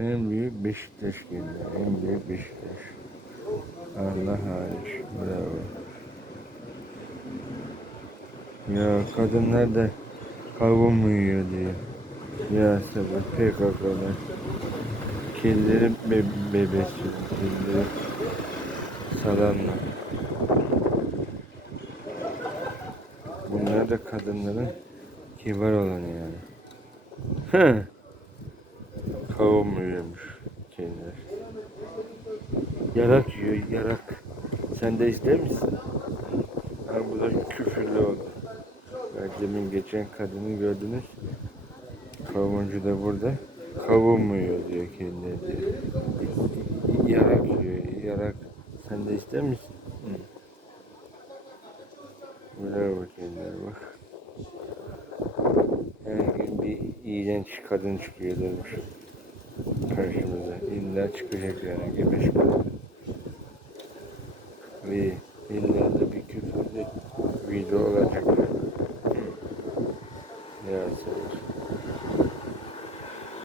En büyük Beşiktaş geliyor. En büyük Beşiktaş. Allah hariç. Bravo. Ya kadınlar da kavun mu yiyor diyor. Ya sabır PKK'lar. Kedileri be bebesi. Kedileri salanlar. Bunlar da kadınların kibar olanı yani. Hı. Kavun mu yiyormuş kediler. Yarak yiyor, yarak. Sen de ister misin? Ha bu da küfürlü oldu. Ya demin geçen kadını gördünüz. Kavuncu da burada. Kavun mu yiyor diyor kendine diyor. Yarak yiyor, yarak. Sen de ister misin? Hı. Bravo kendileri bak. Her gün bir iğrenç kadın çıkıyor durmuş. Karşımıza. İlla çıkacak yani gebeş kadın. Ve illa da bir küfürlü video olacak. Ya sabır.